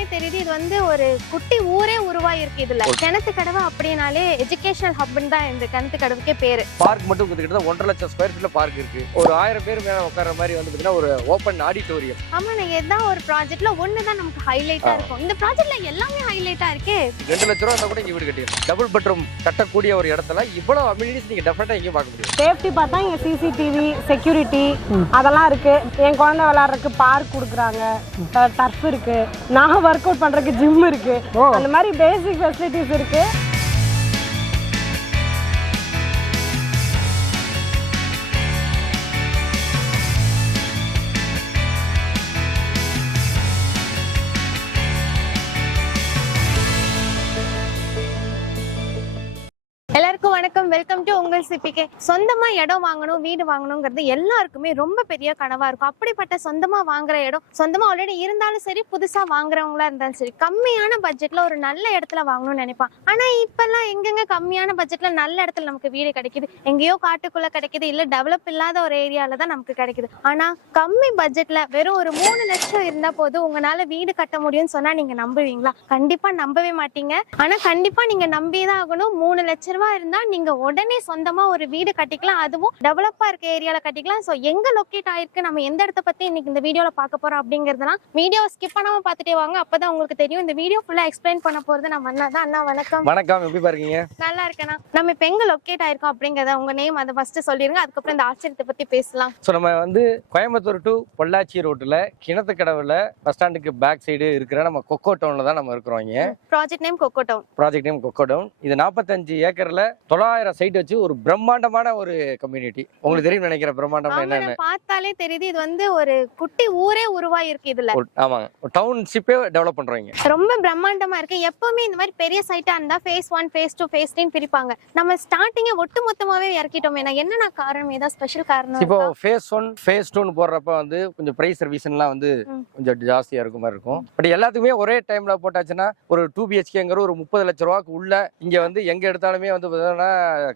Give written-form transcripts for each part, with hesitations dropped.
பார்த்தாலே தெரியுது இது வந்து ஒரு குட்டி ஊரே உருவாயிருக்கு. இதுல கிணத்து கடவு அப்படின்னாலே எஜுகேஷனல் ஹப்னு தான் இந்த கிணத்து கடவுக்கே பேரு. பார்க் மட்டும் கிட்டத்தட்ட 1.5 லட்சம் ஸ்கொயர் ஃபீட்ல பார்க் இருக்கு. ஒரு 1000 பேர் மேல உட்கார்ற மாதிரி வந்து பாத்தீங்கன்னா ஒரு ஓபன் ஆடிட்டோரியம். ஆமா, நான் எதாவது ஒரு ப்ராஜெக்ட்ல ஒண்ணுதான் நமக்கு ஹைலைட்டா இருக்கும். இந்த ப்ராஜெக்ட்ல எல்லாமே ஹைலைட்டா இருக்கே. 2 லட்சம் ரூபா இருந்தா கூட இங்க வீடு கட்டிடலாம். டபுள் பெட்ரூம் கட்டக்கூடிய ஒரு இடத்துல இவ்வளவு அமினிட்டிஸ் நீங்க டெஃபினட்டா இங்க பார்க்க முடியும். சேஃப்டி பார்த்தா இங்க சிசிடிவி, செக்யூரிட்டி அதெல்லாம் இருக்கு. என் குழந்தை விளையாடுறதுக்கு பார்க் கொடுக்குறாங்க, டர்ஃப் இருக்கு, நான் ஒர்க் அவுட் பண்றதுக்கு ஜிம் இருக்கு. அந்த மாதிரி பேசிக் ஃபெசிலிட்டிஸ் இருக்கு. எல்லாருக்கும் வணக்கம், வெல்கம் டு உங்கள் சிபிகே. சொந்தமா இடம் வாங்கணும், வீடு வாங்கணுங்கிறது எல்லாருக்குமே ரொம்ப பெரிய கனவா இருக்கும். அப்படிப்பட்ட சொந்தமா வாங்குற இடம், சொந்தமா ஆல்ரெடி இருந்தாலும் சரி, புதுசா வாங்குறவங்களா இருந்தாலும் சரி, கம்மியான பட்ஜெட்ல ஒரு நல்ல இடத்துல வாங்கணும்னு நினைப்பான். ஆனா இப்பெல்லாம் எங்கெங்க கம்மியான பட்ஜெட்ல நல்ல இடத்துல நமக்கு வீடு கிடைக்குது? எங்கேயோ காட்டுக்குள்ள கிடைக்குது, இல்ல டெவலப் இல்லாத ஒரு ஏரியால தான் நமக்கு கிடைக்குது. ஆனா கம்மி பட்ஜெட்ல வெறும் ஒரு 3 லட்சம் இருந்தா போதும் உங்களால வீடு கட்ட முடியும்னு சொன்னா நீங்க நம்புவீங்களா? கண்டிப்பா நம்பவே மாட்டீங்க. ஆனா கண்டிப்பா நீங்க நம்பிதான் ஆகணும். 3 லட்சம் ரூபாய் இருந்தா நீங்க உடனே சொந்தமா ஒரு வீடு கட்டிக்கலாம், அதுவும் டெவலப்பா இருக்க ஏரியால கட்டிக்கலாம். சோ எங்க லொகேட் ஆயிருக்கு, நம்ம எந்த இடத்த பத்தி இன்னைக்கு இந்த வீடியோல பார்க்க போறோம் அப்படிங்கறதுலாம் வீடியோ ஸ்கிப் பண்ணாம பார்த்துட்டே வாங்க, அப்பதான் உங்களுக்கு தெரியும். இந்த வீடியோ ஃபுல்லா எக்ஸ்பிளைன் பண்ண போறது நம்ம அண்ணா தான். அண்ணா வணக்கம். வணக்கம், எப்படி பாருக்கீங்க? நல்லா இருக்கேனா? நம்ம இப்ப எங்க லொகேட் ஆயிருக்கோம் அப்படிங்கறத உங்க நேம் அதை ஃபர்ஸ்ட் சொல்லிருங்க, அதுக்கப்புறம் இந்த ஆச்சரியத்தை பத்தி பேசலாம். சோ நம்ம வந்து கோயம்புத்தூர் டு பொள்ளாச்சி ரோட்ல கிணத்து கடவுல பஸ் ஸ்டாண்டுக்கு பேக் சைடு இருக்கிற நம்ம கொக்கோ டவுன்ல தான் நம்ம இருக்கிறோம். இங்க project name Coco town. Project name Coco town. இது 45 ஏக்கர்ல 900 சைட் வச்சு ஒரு பிரம்மாண்டமான ஒரு கம்யூனிட்டி. உங்களுக்கு தெரியும் நினைக்கிற பிரம்மாண்டம் என்னன்னு பார்த்தாலே தெரியுது இது வந்து ஒரு குட்டி ஊரே உருவாயிருக்கு. இதுல ஆமாங்க, ஒரு டவுன்ஷிப்பே டெவலப் பண்றீங்க. ரொம்ப பிரம்மாண்டமா இருக்கு. எப்பவுமே இந்த மாதிரி பெரிய சைட்டா இருந்தா ஃபேஸ் 1, ஃபேஸ் 2, ஃபேஸ் 3 பிரிப்பாங்க. நம்ம ஸ்டார்டிங்கே ஒட்டு மொத்தமாவே இறக்கிட்டோமே. என்ன காரணம், ஏதாவது ஸ்பெஷல் காரணம்? இப்போ ஃபேஸ் 1, ஃபேஸ் 2 போடுறப்ப வந்து கொஞ்சம் பிரைஸ் ரிவிஷன்லாம் வந்து கொஞ்சம் ஜாஸ்தியா இருக்கும் மாதிரி இருக்கும். பட் எல்லாத்துக்குமே ஒரே டைம்ல போட்டாச்சுன்னா ஒரு 2 BHKங்கிற ஒரு 30 லட்சம் ரூபாய்க்கு உள்ள இங்க வந்து எங்க எடுத்தாலுமே வந்து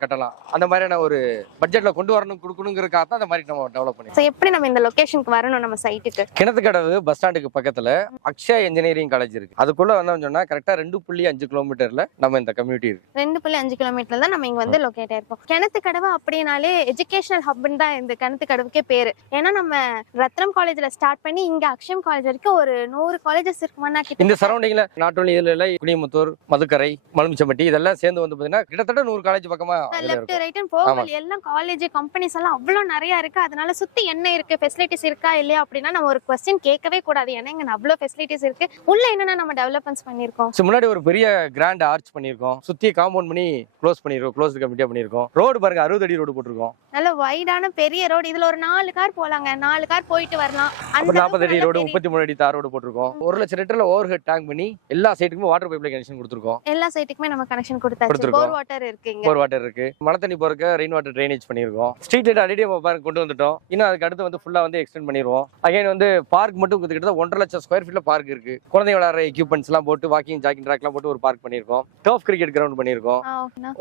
கட்டலாம். அந்த மாதிரியான ஒரு பட்ஜெட்ல கொண்டு வரணும், கொடுக்கணுங்கிறதுக்காக தான் அந்த மாதிரி நம்ம டெவலப் பண்ணி. சோ எப்படி நம்ம இந்த லொகேஷனுக்கு வரணும்? நம்ம சைட்டுக்கு கிணத்து கடவு பஸ் ஸ்டாண்டுக்கு பக்கத்துல அக்ஷயா இன்ஜினியரிங் காலேஜ் இருக்கு. அதுக்குள்ள வந்தோம்னு சொன்னா கரெக்டா 2.5 கிலோமீட்டர்ல நம்ம இந்த கம்யூனிட்டி இருக்கு. 2.5 கிலோமீட்டர்ல தான் நம்ம இங்க வந்து லொகேட் ஆயிருக்கோம். கிணத்து கடவு அப்படின்னாலே எஜுகேஷனல் ஹப்னு தான் இந்த கிணத்து கடவுக்கே பேரு. ஏன்னா நம்ம ரத்னம் காலேஜ்ல ஸ்டார்ட் பண்ணி இங்க அக்ஷயம் காலேஜ் வரைக்கும் ஒரு 100 காலேஜஸ் இருக்குமானா இந்த சரௌண்டிங்ல நாட் ஒன்லி இதுல குனியமுத்தூர், மதுக்கரை, மலுமிச்சம்பட்டி இதெல்லாம் சேர்ந்து வந்து பாத்தீங்கன்னா கிட்டத்தட்ட 100 காலேஜ் பக்கமா லெஃப்ட் ரைட் போகல எல்லாம் காலேஜ் கம்பெனிஸ் எல்லாம் அவ்வளவு நிறைய இருக்கு. அதனால சுத்தி என்ன இருக்கு, ஃபெசிலிட்டிஸ் இருக்கா இல்லையா அப்படின்னா நம்ம ஒரு क्वेश्चन கேட்கவே கூடாது. ஏன்னா இங்க அவ்வளவு ஃபெசிலிட்டிஸ் இருக்கு. உள்ள என்னன்னா நம்ம டெவலப்மெண்ட்ஸ் பண்ணிருக்கோம். முன்னாடி ஒரு பெரிய கிராண்ட் ஆர்ச் பண்ணிருக்கோம், சுத்தி காம்பவுண்ட் பண்ணி க்ளோஸ் பண்ணிருக்கோம், க்ளோஸ்ட் கமிட்டியா பண்ணிருக்கோம். ரோடு பாருங்க 60 அடி ரோடு போட்டுருக்கோம். நல்ல வைடான பெரிய ரோடு. இதுல ஒரு 4 கார் போலாங்க, 4 கார் போயிட்டு வரலாம். அந்த 40 அடி ரோடு, 33 அடி தார் ரோடு போட்டுருக்கோம். 1 லட்சம் லிட்டர்ல ஓவர் ஹெட் டேங்க் பண்ணி எல்லா சைட்டுக்குமே வாட்டர் பைப்ல கனெக்ஷன் கொடுத்துருக்கோம். எல்லா சைட்டுக்குமே நம்ம கனெக்ஷன் கொடுத்தாச்சு. போர் வாட்டர் இருக்கு, இங்க போர் வாட்டர் இருக்கு. மழை தண்ணி போறதுக்கு ரெயின் வாட்டர் ட்ரைனேஜ் பண்ணிருக்கோம். ஸ்ட்ரீட் லைட் ஆல்ரெடி பாருங்க கொண்டு வந்துட்டோம். இன்னும் அதுக்கு அடுத்து வந்து ஃபுல்லா வந்து எக்ஸ்டெண்ட் பண்ணிடுவோம். அகைன் வந்து பார்க் மட்டும் கிட்டத்தட்ட 1.5 லட்சம் ஸ்கொயர் ஃபீட்ல பார்க் இருக்கு. குழந்தை விளையாடுற எக்யூப்மெண்ட்ஸ் எல்லாம் போட்டு வாக்கிங் ஜாக்கிங் ட்ராக் எல்லாம் போட்டு ஒரு பார்க் பண்ணிருக்கோம். டர்ஃப் கிரிக்கெட் கிரவுண்ட் பண்ணிருக்கோம்.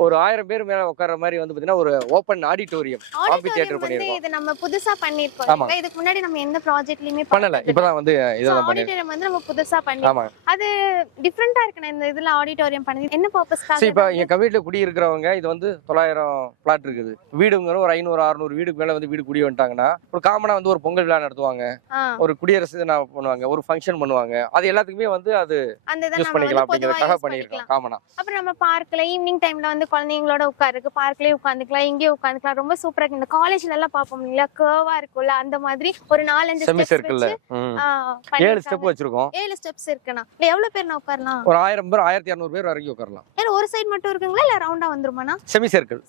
ஒரு 1000 பேர் மேல உட்கார்ற மாதிரி வந்து பாத்தீங்கன்னா ஒரு ஓபன் ஆடிட்டோரியம், ஆம்பி தியேட்டர் பண்ணிருக்கோம். இது நம்ம புதுசா பண்ணிருக்கோம். இதுக்கு முன்னாடி நம்ம எந்த ப்ராஜெக்ட்லயுமே பண்ணல, இப்பதான் வந்து இதெல்லாம் பண்ணிருக்கோம். ஆடிட்டோரியம் வந்து நம்ம புதுசா பண்ணிருக்கோம். அது டிஃபரண்டா இருக்கு. இந்த இதுல ஆடிட்டோரியம் பண்ணி என்ன பர்பஸ்க்காக? இப்போ இங்க கம்யூனிட்டில குடி இருக்கிறவங்க இது வந்து 900 பிளாட் இருக்குது. வீடுங்கிற ஒரு 500-600 வீடுக்கு மேல வந்து வீடு குடி வந்துட்டாங்கன்னா ஒரு காமனா வந்து ஒரு பொங்கல் விழா நடத்துவாங்க, ஒரு குடியரசு தினம் பண்ணுவாங்க, ஒரு ஃபங்க்ஷன் பண்ணுவாங்க. அது எல்லாத்துக்குமே வந்து அது யூஸ் பண்ணிக்கலாம் அப்படிங்கறதுக்காக பண்ணிருக்கோம் காமனா. அப்புறம் நம்ம பார்க்ல ஈவினிங் டைம்ல வந்து குழந்தைங்களோட உட்காருக்கு, பார்க்லயே உட்காந்துக்கலாம், இங்கே உட்காந்துக்கலாம். ரொம்ப சூப்பரா இருக்கு. இந்த காலேஜ்ல எல்லாம் பாப்போம் இல்லையா, கர்வா இருக்கும்ல, அந்த மாதிரி ஒரு 4-5 செமி சர்க்கிள்ல 7 ஸ்டெப் வச்சிருக்கோம். 7 ஸ்டெப்ஸ் இருக்குனா இல்ல எவ்வளவு பேர் உட்காரலாம்? ஒரு 1000 பேர் 1200 பேர் வரைக்கும் உட்காரலாம். ஏன்னா ஒரு சைடு மட்டும் இருக்குங்களா இல்ல ரவுண்டா வந்துருமானா? செமி சர்க்கிள்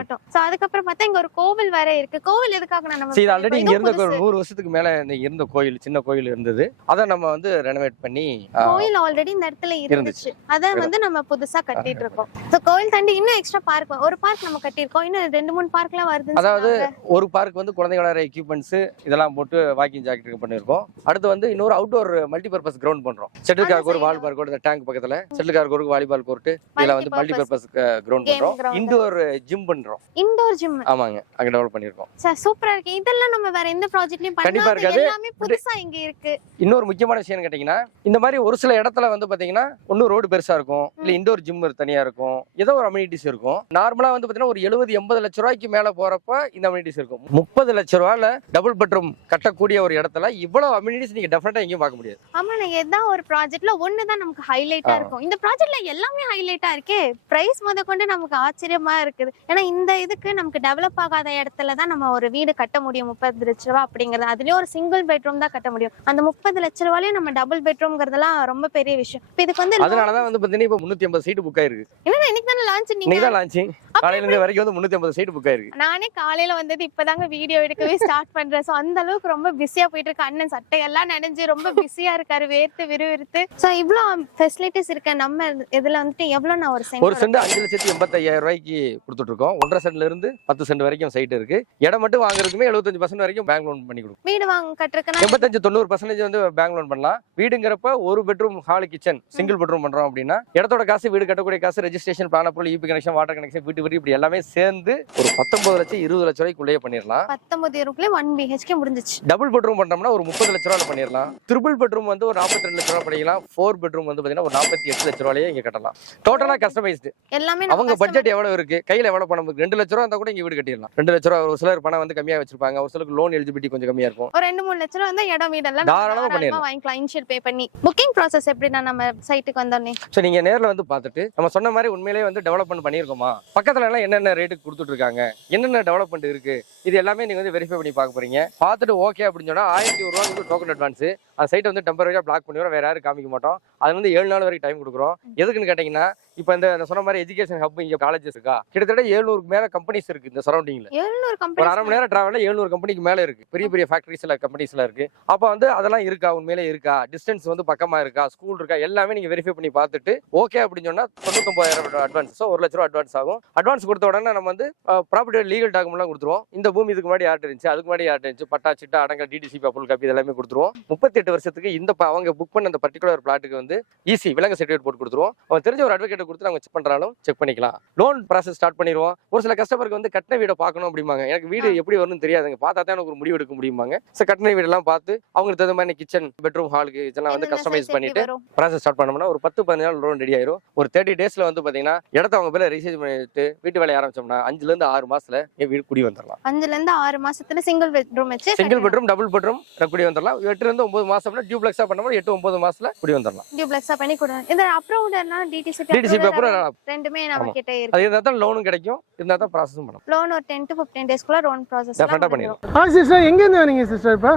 மட்டும். சோ அதுக்கப்புறம் பார்த்தா இங்க ஒரு கோவில் வேற இருக்கு. கோவில் எதுக்காக நம்ம இது ஆல்ரெடி இங்க இருந்த ஒரு 100 வருஷத்துக்கு மேல இருந்த கோயில், சின்ன கோயில் இருந்தது. அத நம்ம வந்து ரெனோவேட் பண்ணி கோயில் ஆல்ரெடி இந்த இடத்துல இருந்துச்சு. அத வந்து நம்ம புதுசா கட்டிட்டு இருக்கோம். சோ கோயில் தாண்டி இன்னும் எக்ஸ்ட்ரா பார்க், ஒரு பார்க் நம்ம கட்டி இருக்கோம். இன்னும் 2-3 பார்க்லாம் வருது. அதாவது ஒரு பார்க் வந்து குழந்தை விளையாடுற எக்யூப்மெண்ட்ஸ் இதெல்லாம் போட்டு வாக்கிங் ஜாக்கெட் பண்ணிருக்கோம். அடுத்து வந்து இன்னொரு அவுட்டோர் மல்டிபர்பஸ் கிரவுண்ட் பண்றோம். ஷட்டில் கார்க் ஒரு வாலிபால் கோர்ட், இந்த டேங்க் பக்கத்துல ஷட்டில் கார்க் ஒரு வாலிபால் கோர்ட், இதுல வந்து மல்டிபர்பஸ் கிரவுண்ட் பண்றோம். வாங்குறோம். இன்டோர் ஜிம் பண்றோம். Indoor gym. ஆமாங்க, அங்க டெவலப் பண்ணிருக்கோம். சார் சூப்பரா இருக்கு. இதெல்லாம் நம்ம வேற எந்த ப்ராஜெக்ட்லயும் கண்டிப்பா பண்ணாத இருக்காது. எல்லாமே புதுசா இங்க இருக்கு. இன்னொரு முக்கியமான விஷயம் கேட்டீங்கன்னா, இந்த மாதிரி ஒரு சில இடத்துல வந்து பாத்தீங்கன்னா ஒன்னும் ரோடு பெருசா இருக்கும், இல்ல இன்டோர் ஜிம் தனியா இருக்கும், ஏதோ ஒரு அம்யூனிட்டிஸ் இருக்கும். நார்மலா வந்து பாத்தீங்கன்னா ஒரு 70-80 லட்ச ரூபாய்க்கு மேல போறப்ப இந்த அம்யூனிட்டிஸ் இருக்கும். 30 லட்ச ரூபாயில டபுள் பெட்ரூம் கட்டக்கூடிய ஒரு இடத்துல இவ்வளவு அம்யூனிட்டிஸ் நீங்க டெஃபினட்டா எங்கேயும் பார்க்க முடியாது. ஆமா, நான் ஏதாவது ஒரு ப்ராஜெக்ட்ல ஒண்ணுதான் நமக்கு ஹைலைட்டா இருக்கும். இந்த ப்ராஜெக்ட்ல எல்லாமே ஹைலைட்டா இருக்கே. பிரைஸ் முதற்கொண்டு நமக்கு ஆச்சரியமா இருக்குது. ஏன்னா இந்த இதுக்கு நமக்கு டெவலப் ஆகாத இடத்துல தான் நம்ம ஒரு வீடு கட்ட முடியும். 30 லட்ச ரூபா அப்படிங்கிறது, அதுலயும் ஒரு சிங்கிள் பெட்ரூம் தான் கட்ட முடியும். அந்த 30 லட்ச ரூபாயிலயும் நம்ம டபுள் பெட்ரூம்ங்கிறதெல்லாம் ரொம்ப பெரிய விஷயம். இப்போ இதுக்கு வந்து அதனாலதான் வந்து பாத்தீங்கன்னா இப்ப 350 சீட் புக் ஆயிருக்கு. என்ன இன்னைக்கு தானே லான்ச்? நீங்க தான் லான்ச்சிங். காலையில இருந்து வரைக்கும் வந்து 350 சீட் புக் ஆயிருக்கு. நானே காலையில வந்தது இப்பதாங்க வீடியோ எடுக்கவே ஸ்டார்ட் பண்றேன். சோ அந்த அளவுக்கு ரொம்ப பிஸியா போயிட்டு இருக்கு. அண்ணன் சட்டை எல்லாம் நனைஞ்சு ரொம்ப பிஸியா இருக்காரு, வேர்த்து விறுவிறுத்து. சோ இவ்ளோ ஃபெசிலிட்டிஸ் இருக்க நம்ம இதுல வந்துட்டு எவ்வளவு நான் ஒரு சென்ட் 5,85,000 ரூபாய்க்கு கொடுத்துட்டு இருக்கோம். 1.5 சென்ட்ல இருந்து 10 சென்ட் வரைக்கும் சைட் இருக்கு. இடம் மட்டும் வாங்குறதுக்குமே 75% வரைக்கும் பேங்க் லோன் பண்ணி கொடுக்கும். வீடு வாங்க கட்டுறதுக்கு 85-90% வந்து பேங்க் லோன் பண்ணலாம். வீடுங்கிறப்ப ஒரு bedroom hall kitchen single bedroom பண்றோம் அப்படின்னா இடத்தோட காசு, வீடு கட்டக்கூடிய காசு, registration, plan approval, EB connection, water connection, வீட்டு வரி, இப்படி எல்லாமே சேர்ந்து ஒரு 19 லட்சம் 20 லட்சம் ரூபாய்க்குள்ளேயே பண்ணிடலாம். 19 ரூபாய்க்குள்ள 1 BHK முடிஞ்சிச்சு. டபுள் பெட்ரூம் பண்ணோம்னா ஒரு 30 லட்ச ரூபாய் பண்ணிடலாம். ட்ரிபிள் பெட்ரூம் வந்து ஒரு 42 லட்ச ரூபாய் பண்ணிக்கலாம். 4 பெட்ரூம் வந்து பாத்தீங்கன்னா ஒரு 48 லட்ச ரூபாயே இங்க கட்டலாம். டோட்டலா கஸ்டமைஸ்டு. எல்லாமே அவங்க பட்ஜெட் எவ்வளவு இருக்கு, கையில எவ்வளவு பணம் இருக்கு, 2 லட்ச ரூபாய் இருந்தா கூட இங்க வீடு கட்டிடலாம். 2 லட்ச ரூபாய் ஒரு சிலர் பணம் வந்து கம்மியா வச்சிருப்பாங்க, ஒரு சிலருக்கு லோன் எலிஜிபிலிட்டி கொஞ்சம் கம்மியா இருக்கும். ஒரு 2-3 லட்ச ரூபாய் வந்து இடம் வீடெல்லாம் தாராளமா பண்ணிடலாம். வாங்கிக்கலாம் இனிஷியல் பே பண்ணி. புக்கிங் ப்ராசஸ் எப்படின்னா நம்ம சைட்டுக்கு வந்தோனே சோ நீங்க நேர்ல வந்து பார்த்துட்டு நம்ம சொன்ன மாதிரி உண்மையிலேயே வந்து டெவலப்மெண்ட் பண்ணியிருக்கோமா, பக்கத்துல எல்லாம் என்னென்ன ரேட்டுக்கு கொடுத்துட்டு இருக்காங்க, என்னென்ன டெவலப்மெண்ட் இருக்கு, இது எல்லாமே நீங்க வந்து வெரிஃபை பண்ணி பார்க்க போறீங்க. பார்த்துட்டு ஓகே அப்படின்னு சொன்னா 1100 ரூபாய் வந்து டோக்கன் அட்வான்ஸ். அந்த சைட்டை வந்து டெம்பரரியா பிளாக் பண்ணிடுறோம், வேற யாரும் காமிக்க மாட்டோம். அது வந்து 7 நாள் வரைக்கும் டைம் கொடுக்குறோம். எதுக்குன்னு கேட்டீங்கன்னா, இப்போ இந்த சொன்ன மாதிரி எஜுகேஷன் ஹப் இங்க காலேஜஸ் இருக்கா, கிட்டத்தட்ட 700க்கு மேல கம்பெனிஸ் இருக்கு இந்த சரௌண்டிங்ல. 700 ஒரு கம்பெனி, அரை மணி நேரம் டிராவல்ல 700 கம்பெனிக்கு மேல இருக்கு. பெரிய பெரிய ஃபேக்டரிஸ்ல கம்பெனிஸ்ல இருக்கு. அப்ப வந்து அதெல்லாம் இருக்கா, உண்மையிலே இருக்கா, டிஸ்டன்ஸ் வந்து பக்கமா இருக்கா, ஸ்கூல் இருக்கா, எல்லாமே நீங்க வெரிஃபை பண்ணி பார்த்துட்டு ஓகே அப்படின்னு சொன்னா 99,000 அட்வான்ஸ், 1 லட்ச ரூபா அட்வான்ஸ் ஆகும். அட்வான்ஸ் கொடுத்த உடனே நம்ம வந்து ப்ராப்பர்ட்டி லீகல் டாக்குமெண்ட்லாம் கொடுத்துருவோம். இந்த பூமி இதுக்கு முன்னாடி யார்ட்டு இருந்துச்சு, அதுக்கு முன்னாடி யார்ட்டு இருந்துச்சு, பட்டா சிட்டா அடங்க டிடிசிபி ஃபுல் காப்பி எல்லாமே கொடுத்துருவோம். 38 வருஷத்துக்கு இந்த அவங்க புக் பண்ண அந்த பர்டிகுலர் பிளாட்டுக்கு வந்து ஈஸி விலங்கு சர்டிஃபிகேட் போட்டு கொடுத்துருவோம். அவங்க தெரிஞ்ச ஒரு அட்வொகேட் கொடுத்து அவங்க செக் பண்றாலும் செக் பண்ணிக்கலாம். லோன் ப்ராசஸ் ஸ்டார்ட் பண்ணிடுவோம். ஒரு சில கஸ்டமருக்கு வந்து கட்டின வீடை பார்க்கணும் அப்படிம்பாங்க. எனக்கு வீடு எப்படி வரும்னு தெரியாதுங்க, பார்த்தா தான் எனக்கு ஒரு முடிவு எடுக்க முடியுமாங்க. ஸோ கட்டின வீடெல்லாம் பார்த்து அவங்களுக்கு தகுந்த மாதிரி கிச்சன், பெட்ரூம், ஹாலுக்கு இதெல்லாம் வந்து கஸ்டமைஸ் பண்ணிட்டு ப்ராசஸ் ஸ்டார்ட் பண்ணோம்னா ஒரு 10-15 நாள் லோன் ரெடி ஆயிரும். ஒரு 30 டேஸ்ல வந்து பாத்தீங்கன்னா இடத்த அவங்க பேர்ல ரிஜிஸ்டர் பண்ணிட்டு வீட்டு வேலையை ஆரம்பிச்சோம்னா 5 to 6 மாசத்துல வீடு குடி வந்துடலாம். 5 to 6 மாசத்துல சிங்கிள் பெட்ரூம் வச்சு சிங்கிள் பெட்ரூம், டபுள் பெட்ரூம் குடி வந்துடலாம். 8 to 9 மாசம்னா டியூப்ளெக்ஸா பண்ணோம்னா 8-9 மாசத்துல குடி வந்துடலாம். டியூப்ளெக்ஸா பண்ணி கொடுங்க. இந்த அப்ரூவ்ட்னா டிடிசிபி அப்ரூவ் ரெண்டுமே நம்ம கிட்ட இருக்கு. அது இருந்தா தான் லோனும் கிடைக்கும், இருந்தா தான் ப்ராசஸும் பண்ணலாம். லோன் ஒரு 10 to 15 டேஸ்க்குள்ள லோன் ப்ராசஸ் டெஃபினட்டா பண்ணிடலாம். சிஸ்டர் எங்க இருந்து வரீங்க சிஸ்டர்? இப்போ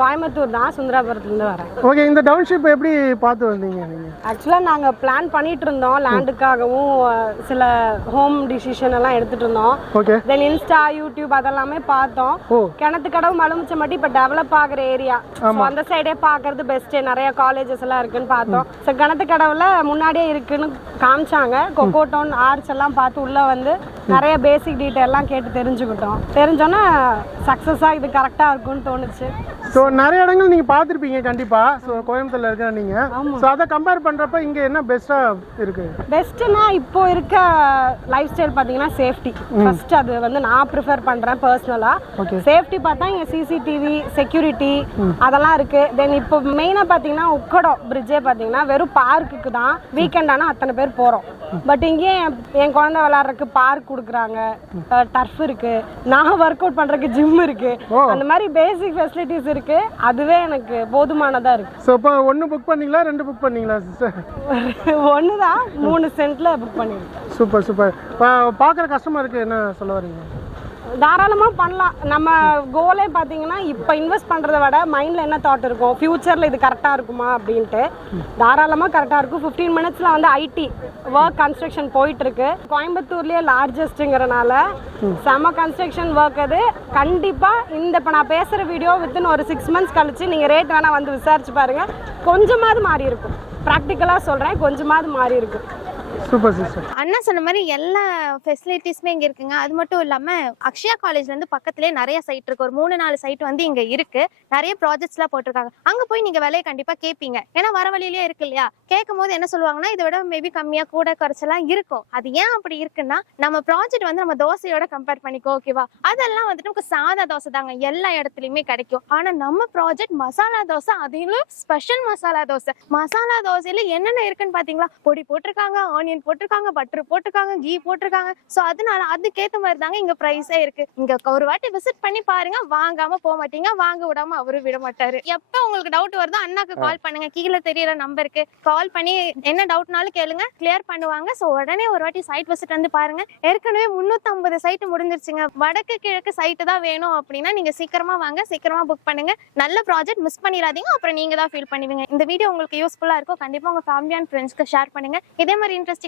கோயம்புத்தூர் தான், சுந்தராபுரத்துல இருந்து வரேன். ஓகே, இந்த டவுன்ஷிப் எப்படி பார்த்து வந்தீங்க நீங்க? ஆக்சுவலாக நாங்கள் பிளான் பண்ணிட்டு இருந்தோம், லேண்டுக்காகவும் சில ஹோம் டிசிஷன் எல்லாம் எடுத்துட்டு இருந்தோம். ஓகே, தென் இன்ஸ்டா, யூடியூப் அதெல்லாமே பார்த்தோம். கிணத்து கடவு மலுமிச்ச மட்டும் இப்போ டெவலப் ஆகிற ஏரியா, அந்த சைடே பார்க்கறது பெஸ்ட்டு. நிறைய காலேஜஸ் எல்லாம் இருக்குன்னு பார்த்தோம். ஸோ கிணத்து கடவுல முன்னாடியே இருக்குன்னு காமிச்சாங்க. கொக்கோட்டோன் ஆர்ச் எல்லாம் பார்த்து உள்ள வந்து நிறைய பேசிக் டீட்டெயில் எல்லாம் கேட்டு தெரிஞ்சுக்கிட்டோம். தெரிஞ்சோன்னா சக்ஸஸாக இது கரெக்டாக இருக்கும்னு தோணுச்சு. ஸோ நிறைய இடங்கள் நீங்கள் பார்த்துருப்பீங்க கண்டிப்பாக. ஸோ கோயம்புத்தூர்ல இருக்க நீங்கள், ஸோ அதை கம்பேர் பண்ணுறப்ப இங்கே என்ன பெஸ்ட்டாக இருக்குது? பெஸ்ட்டுனா இப்போ இருக்க லைஃப் ஸ்டைல் பார்த்தீங்கன்னா சேஃப்டி ஃபர்ஸ்ட். அது வந்து நான் ப்ரிஃபர் பண்ணுறேன் பர்சனலாக. சேஃப்டி பார்த்தா இங்கே சிசிடிவி, செக்யூரிட்டி அதெல்லாம் இருக்குது. தென் இப்போ மெயினாக பார்த்தீங்கன்னா உக்கடம் பிரிட்ஜே பார்த்தீங்கன்னா வெறும் பார்க்குக்கு தான் வீக்கெண்ட் ஆனால் அத்தனை பேர் போகிறோம். பட் இங்கே என் குழந்தை விளையாடுறதுக்கு பார்க் கொடுக்குறாங்க, டர்ஃப் இருக்குது, நான் ஒர்க் அவுட் பண்ணுறதுக்கு ஜிம் இருக்குது. அந்த மாதிரி பேசிக் ஃபெசிலிட்டிஸ் இருக்குது. அதுவே எனக்கு போதுமானதாக இருக்குது. ஸோ இப்போ 1 புக் பண்ணீங்களா 2 புக் பண்ணீங்களா சிஸ்டர்? 1 தான், 3 சென்ட்ல புக் பண்ணிருக்கேன். Super super. இப்போ பார்க்குற கஸ்டமருக்கு என்ன சொல்ல வரீங்க? தாராளமாக பண்ணலாம். நம்ம கோலே பார்த்தீங்கன்னா இப்போ இன்வெஸ்ட் பண்ணுறத விட மைண்டில் என்ன தாட் இருக்கும், ஃப்யூச்சரில் இது கரெக்டாக இருக்குமா அப்படின்ட்டு. தாராளமாக கரெக்டாக இருக்கும். 15 மினிட்ஸில் வந்து ஐடி ஒர்க் கன்ஸ்ட்ரக்ஷன் போயிட்டுருக்கு. கோயம்புத்தூர்லேயே லார்ஜஸ்ட்டுங்கிறனால செம கன்ஸ்ட்ரக்ஷன் ஒர்க். அது கண்டிப்பாக இந்த இப்போ நான் பேசுகிற வீடியோ வித்தின் ஒரு 6 months கழிச்சு நீங்கள் ரேட் வேணால் வந்து விசாரிச்சு பாருங்கள். கொஞ்சமாவது மாறி இருக்கும். ப்ராக்டிக்கலாக சொல்கிறேன், கொஞ்சமாவது மாறி இருக்கும். Super sister. அண்ணா சொன்ன மாதிரி எல்லா ஃபெசிலிட்டிஸுமே இங்க இருக்குங்க. அது மட்டும் இல்லாம அக்ஷயா காலேஜ்ல இருந்து பக்கத்துலயே நிறைய சைட் இருக்கு. ஒரு 3-4 சைட் வந்து இங்க இருக்கு. நிறைய ப்ராஜெக்ட்ஸ் எல்லாம் போட்டிருக்காங்க. அங்க போய் நீங்க விலையை கண்டிப்பா கேட்பீங்க. ஏன்னா வர வழியிலேயே இருக்கு இல்லையா? கேட்கும் போது என்ன சொல்லுவாங்கன்னா இதை விட மேபி கம்மியா கூட குறைச்சலாம் இருக்கும். அது ஏன் அப்படி இருக்குன்னா நம்ம ப்ராஜெக்ட் வந்து நம்ம தோசையோட கம்பேர் பண்ணிக்கோ, ஓகேவா? அதெல்லாம் வந்துட்டு நமக்கு சாதா தோசை தாங்க எல்லா இடத்துலயுமே கிடைக்கும். ஆனா நம்ம ப்ராஜெக்ட் மசாலா தோசை, அதிலும் ஸ்பெஷல் மசாலா தோசை. மசாலா தோசையில என்னென்ன இருக்குன்னு பாத்தீங்களா? பொடி போட்டிருக்காங்க, ஆனியன் போட்டிருக்காங்க, பட்டர் போட்டிருக்காங்க, கீ போட்டிருக்காங்க. சோ அதனால அதுக்கேத்த மாதிரி தாங்க இங்க பிரைஸே இருக்கு. இங்க ஒரு வாட்டி விசிட் பண்ணி பாருங்க, வாங்காம போக மாட்டீங்க, வாங்க விடாம அவரு விட மாட்டாரு. எப்ப உங்களுக்கு டவுட் வருதோ அண்ணாக்கு கால் பண்ணுங்க. கீழே தெரியற நம்பருக்கு கால் பண்ணி என்ன டவுட்னாலும் கேளுங்க, கிளியர் பண்ணுவாங்க. சோ உடனே ஒரு வாட்டி சைட் விசிட் வந்து பாருங்க. ஏற்கனவே 350 சைட் முடிஞ்சிருச்சுங்க. வடக்கு கிழக்கு சைட்டு தான் வேணும் அப்படின்னா நீங்க சீக்கிரமா வாங்க, சீக்கிரமா புக் பண்ணுங்க. நல்ல ப்ராஜெக்ட் மிஸ் பண்ணிடாதீங்க, அப்புறம் நீங்க தான் ஃபீல் பண்ணுவீங்க. இந்த வீடியோ உங்களுக்கு யூஸ்ஃபுல்லா இருக்கும். கண்டிப்பா உங்க ஃபேமிலி அண்ட் ஃப்ரெண்ட்ஸ்க்கு ஷேர் பண்ணுங்க. இதே மாதிரி இன்ட்ரெஸ்டிங்